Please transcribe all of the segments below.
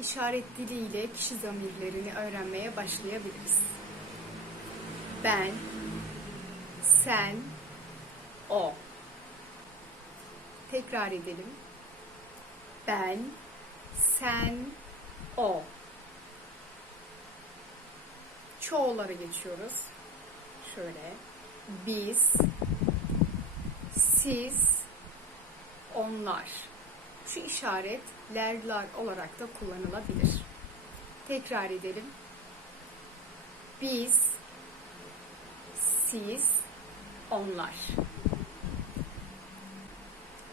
işaret diliyle kişi zamirlerini öğrenmeye başlayabiliriz. Ben, sen, o. Tekrar edelim. Ben, sen, o. Çoğullara geçiyoruz. Şöyle. Biz, siz, onlar. Şu işaret lerler olarak da kullanılabilir. Tekrar edelim. Biz, siz, onlar.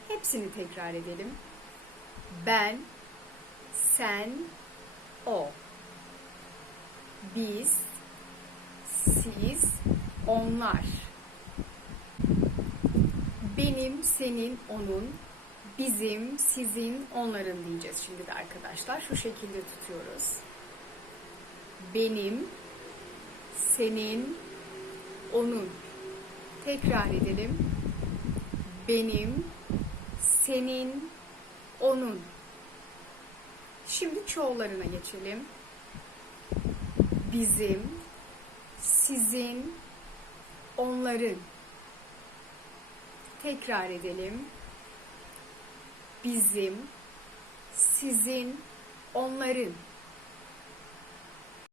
Hepsini tekrar edelim. Ben, sen, o. Biz, siz, onlar. Benim, senin, onun, bizim, sizin, onların diyeceğiz şimdi de arkadaşlar. Şu şekilde tutuyoruz. Benim, senin, onun. Tekrar edelim. Benim, senin, onun. Şimdi çoğullarına geçelim. Bizim, sizin, onların. Tekrar edelim. Bizim, sizin, onların.